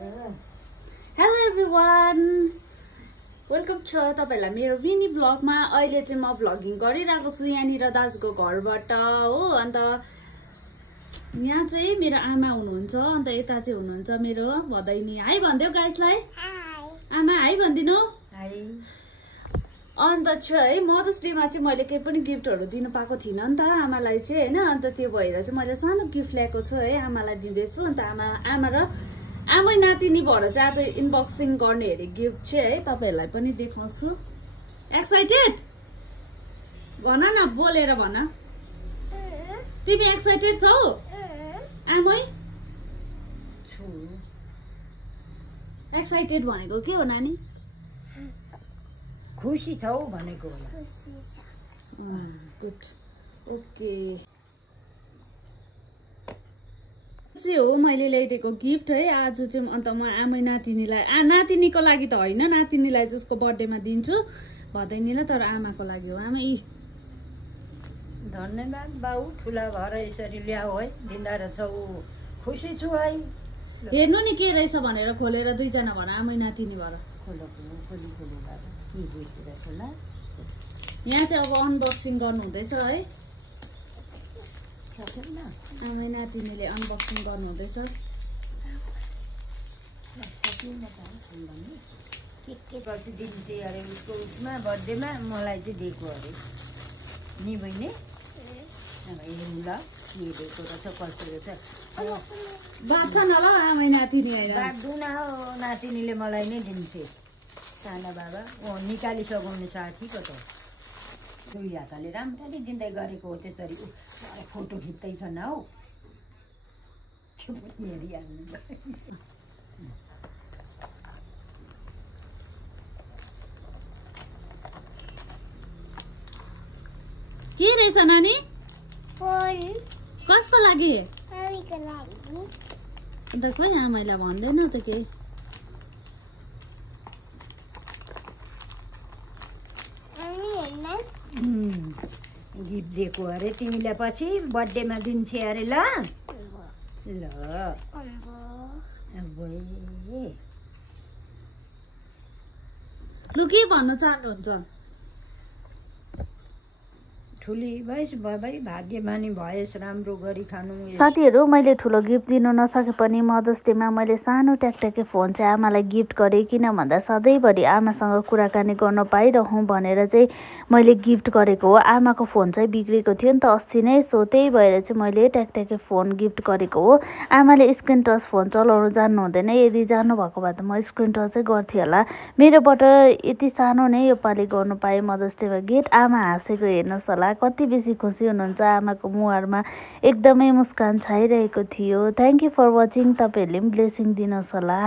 Hello everyone, welcome छ तपाईहरुलाई मेरो मिनी ब्लगमा। अहिले चाहिँ म भ्लगिङ गरिरहेको छु यहाँनिर दाजुको घरबाट हो। अन्त यहाँ चाहिँ मेरो आमा हुनुहुन्छ, अन्त यता चाहिँ हुनुहुन्छ मेरो भदैनी। हाई भन्देऊ गाइसलाई। आमा हाई भन्दिनु। अन्त चाहिँ मदर्स डेमा चाहिँ मैले केही पनि गिफ्टहरू दिनु पाएको थिइनँ नि त आमालाई चाहिँ हैन। अन्त त्यो भएर चाहिँ मैले सानो गिफ्ट ल्याएको छु है, आमालाई दिँदैछु। अन्त आमा र आमै नातिनी भएर चाहिँ आज इनबक्सिङ गर्ने हेरे गिफ्ट चाहिँ है, तपाईहरुलाई पनि देखाउँछु। एक्साइटेड भन न, बोलेर भन। तिमी एक्साइटेड छौ आमै? एक्साइटेड भनेको के हो नानी? खुसी छौ भनेको होला। Good, okay. चाहिँ हो मैले ल्याइदिएको गिफ्ट है आज चाहिँ। अन्त म आमै नातिनीलाई नातिनीको लागि त होइन, नातिनीलाई चाहिँ उसको बर्थडेमा दिन्छु भदैनीलाई, तर आमाको लागि हो। आमा यी धन्यवाद बाउ, ठुला भएर यसरी ल्याऊ है, दिँदा रहेछौ। खुसी छु है। हेर्नु नि के रहेछ भनेर खोलेर दुईजना भन, आमै नातिनी भएर। यहाँ चाहिँ अब अनबक्सिङ गर्नु हुँदैछ है, आमै नातिनीले अनबक्सिङ गर्नु हुँदैछ। के गर्छु दिन्छु अरे उसको उसमा बर्थडेमा मलाई चाहिँ दिएको अरे नि बहिनी। ल के दिएको रहेछ कस्तो रहेछ बाँच्छ न ल आमै नातिनी होइन, बाँड्नु न हो। नातिनीले मलाई नै दिन्थे साना बाबा। निकाली सघाउने साथीको त दुई हातले राम्ररी दिँदै गरेको हो। त्यसरी फोटो खिच्दैछ न हौ, त्यो पनि हेरिहाल्नु। के रहेछ नानी? कसको लागि? अन्त खोइ आमाइलाई भन्दैन त केही। गिफ्ट दिएको अरे तिमीलाई, पछि बर्थडेमा दिन्छे अरे। ल ल लु के भन्न चाहनुहुन्छ? ठुली भएस भाइ, भाग्यमानी भएस, राम्रो गरी खानु। साथीहरू, मैले ठुलो गिफ्ट दिनु नसके पनि मदर्स डेमा मैले सानो ट्याकट्याके फोन चाहिँ आमालाई गिफ्ट गरेँ। किन भन्दा सधैँभरि आमासँग कुराकानी गर्न पाइरहँ भनेर चाहिँ मैले गिफ्ट गरेको हो। आमाको फोन चाहिँ बिग्रेको थियो नि त अस्ति नै, सो त्यही भएर चाहिँ मैले ट्याकट्याके फोन गिफ्ट गरेको हो। आमाले स्क्रिन टच फोन चलाउनु जान्नु हुँदैन, यदि जान्नुभएको भए त म स्क्रिन टच चाहिँ गर्थेँ होला। मेरोबाट यति सानो नै योपालि गर्नु पाएँ मदर्स डेमा गिफ्ट। आमा हाँसेको हेर्नुहोस् होला, कति बेसी खुसी हुनुहुन्छ। आमाको मुहारमा एकदमै मुस्कान छाइरहेको थियो। Thank you for watching. तपाईँहरूले पनि ब्लेसिङ दिनुहोस् होला।